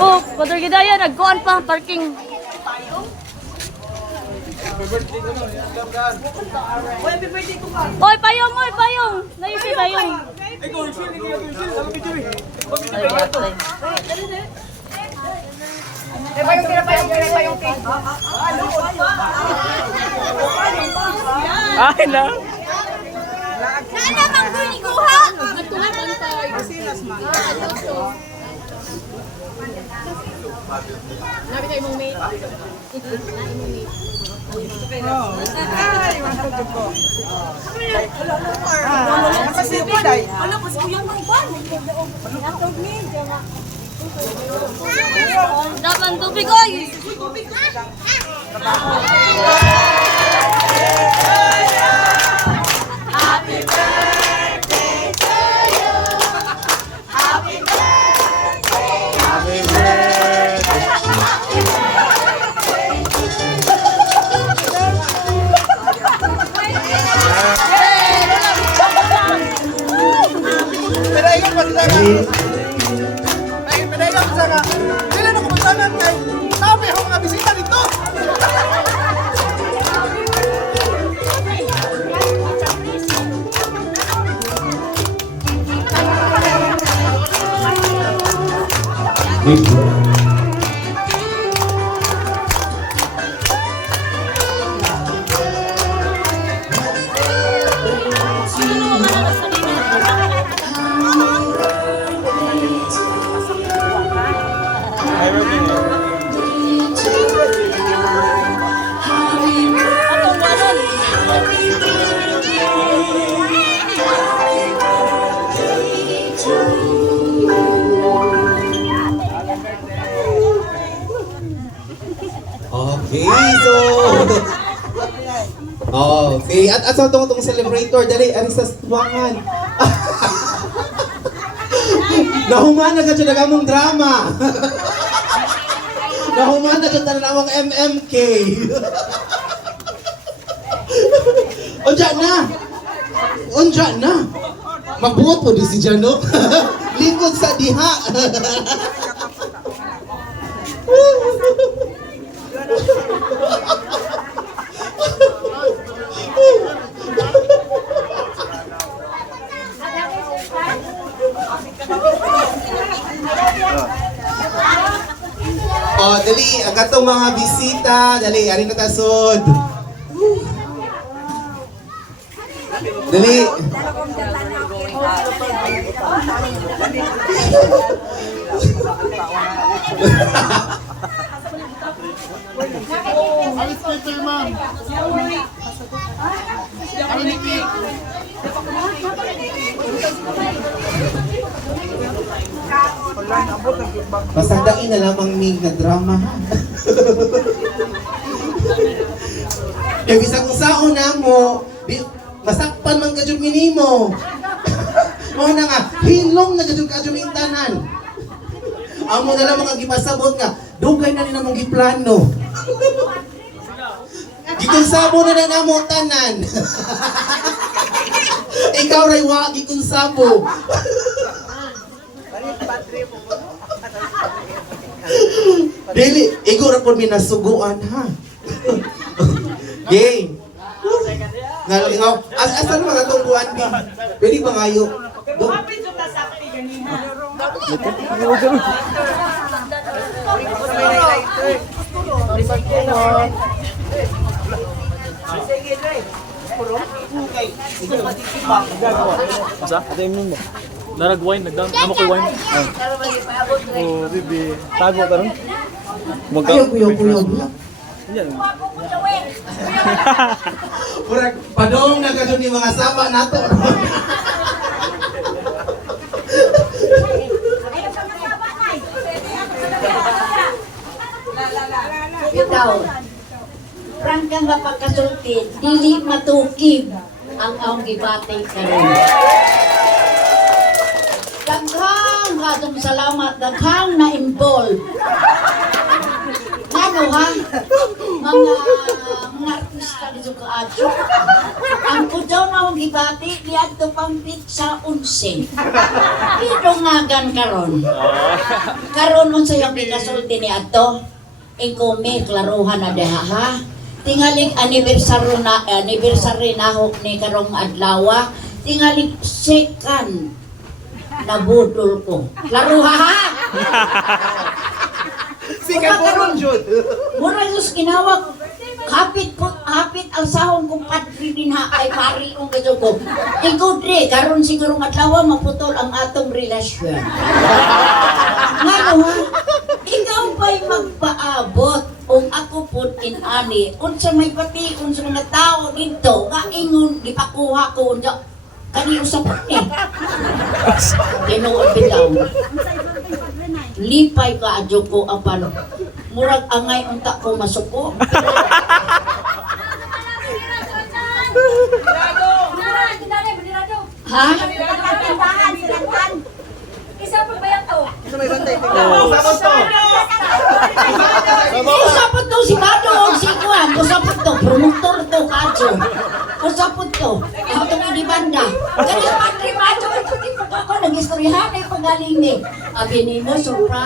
Oh, Padre Gidaya, nagkuhan pa, parking. Oy, payong, oy, payong. Naisi payong. Ay na. Sana mang kunikuha. Nabi kayo mong mate. Dapat tubig, oy. Okay, so okay, at sa tong celebrator dali ari sa tuwangan. Nahuman na gadyo nagamong drama. Nahuman na gadyo talawang MMK. Onja na. Magbuot po di si Jano. Lingkod sa diha. Oh, dali, ang katong mga bisita, dali, ari na tasod. Dali. Pasagdain na lamang mig na drama. Yung isang usaon na mo, masakpan man ka dyan minimo. Mo na nga, hilong na dyan ka dyan mintanan. Amo na lang mga gipasabot nga, dugay na nila mong giplano. Gikunsabo na na mo tanan. Ikaw ray wa gikunsabo. Dili, igura po minasuguan ha. Game. Ngalingaw. Asan mga tungkuan di? Pwede ba ngayo? Asa? Ate imnon mo. Narag-wine, amo ko wine. Oh, bibi. Tago ka ron. Ayaw. Yan. Murag padong na kadto ni mga saba nato. Ikaw, prang kang mapakasulti, dili matukib ang aong gibatay karon. Daghang atong salamat, daghang na-involve. Ano ha? Mga pista dito ka adyo. Ang kudaw na akong gibati, liadto pang pizza 11. Pero ngagan karon. Karon unsa yung pinasulti ni adto? Ingkome, klaruhan na deha ha. Tingaling anniversary na ho ni karong adlaw. Tingaling second nabudol ko. Klaruha ha? Sika karon jud. Mura yung ginawag hapit ang sahong kong padri din ha ay pari ang gadyo ko. Ikudre, karon siguro matlawa maputol ang atong relasyon. Ngano ha? Ikaw ba'y magpaabot kung ako po inani unsa may pati unsa mga tao dito nga ingon gipakuha ko unsa kani usap ni. Tinuod bitaw. Lipay ka adyo ko apan murag angay unta ko masuko. Ha? Usapot to si Badong, si Juan, usapot to, promotor to, kadyo. Usapot to, ang itong inibanda. Kaya patri, madyo, ito di pa ako, nag-istoryahan ay pagaling ni. Abi ni mo, surprise.